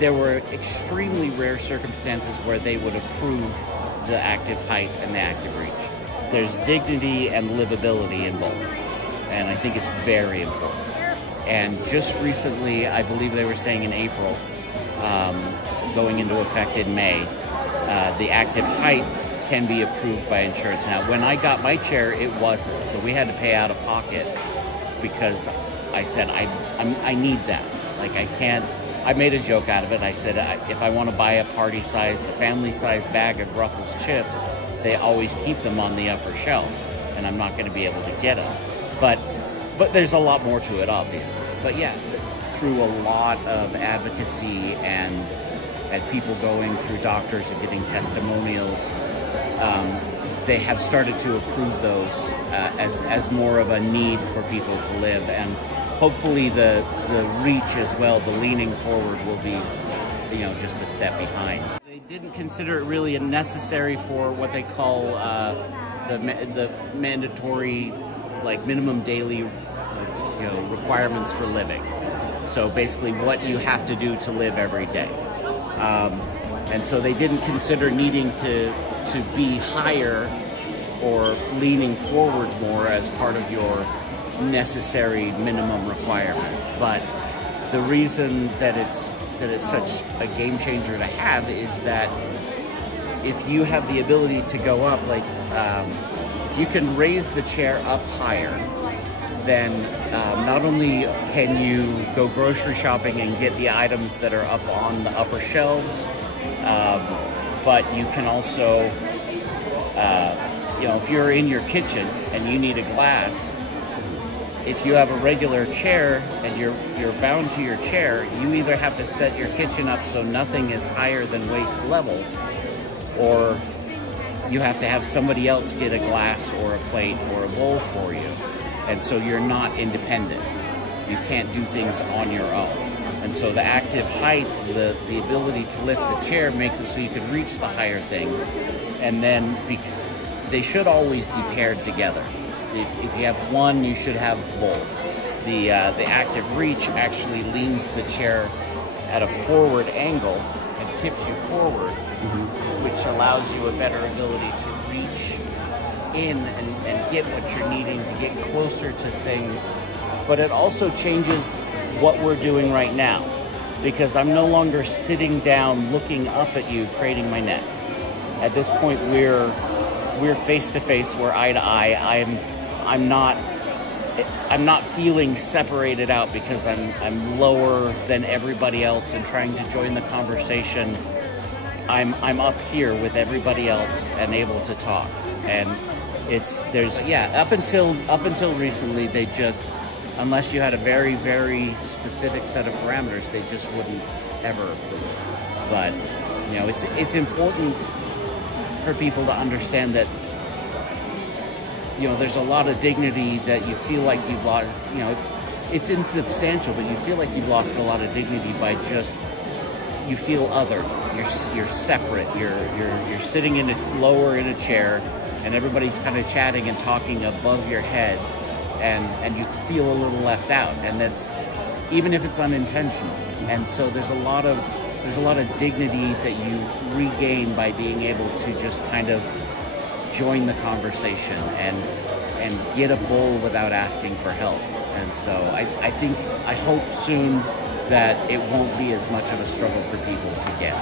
there were extremely rare circumstances where they would approve the ActiveHeight and the ActiveReach. There's dignity and livability in both, and I think it's very important. And just recently, I believe they were saying in April, going into effect in May, the ActiveHeight can be approved by insurance. Now, when I got my chair, it wasn't, so we had to pay out of pocket because I said I need that. Like, I can't. I made a joke out of it. I said, if I want to buy a party size, the family size bag of Ruffles chips, they always keep them on the upper shelf, and I'm not going to be able to get them. But there's a lot more to it, obviously. But yeah, through a lot of advocacy and people going through doctors and getting testimonials, they have started to approve those as more of a need for people to live. And hopefully the reach as well, the leaning forward, will be, just a step behind. They didn't consider it really necessary for what they call the mandatory, like, minimum daily, requirements for living. So basically what you have to do to live every day. And so they didn't consider needing to be higher or leaning forward more as part of your necessary minimum requirements. But the reason that it's such a game changer to have is that if you have the ability to go up, like if you can raise the chair up higher, then not only can you go grocery shopping and get the items that are up on the upper shelves, but you can also, if you're in your kitchen and you need a glass, if you have a regular chair and you're bound to your chair, you either have to set your kitchen up so nothing is higher than waist level, or you have to have somebody else get a glass or a plate or a bowl for you. And so you're not independent. You can't do things on your own. And so the ActiveHeight, the ability to lift the chair, makes it so you can reach the higher things. And then they should always be paired together. If you have one, you should have both. The ActiveReach actually leans the chair at a forward angle and tips you forward, which allows you a better ability to reach in and get what you're needing to get closer to things. But it also changes what we're doing right now, because I'm no longer sitting down looking up at you craning my neck. At this point, we're face to face, we're eye to eye. I'm not feeling separated out because I'm lower than everybody else and trying to join the conversation. I'm up here with everybody else and able to talk. And up until recently, they just, unless you had a very, very specific set of parameters, they just wouldn't ever approve. But it's important for people to understand that there's a lot of dignity that you feel like you've lost. It's insubstantial, but you feel like you've lost a lot of dignity by just, you feel other. You're separate. You're sitting lower in a chair, and everybody's kind of chatting and talking above your head, and you feel a little left out, and that's even if it's unintentional. And so there's a lot of dignity that you regain by being able to just kind of join the conversation and get a bowl without asking for help. And so I hope soon that it won't be as much of a struggle for people to get.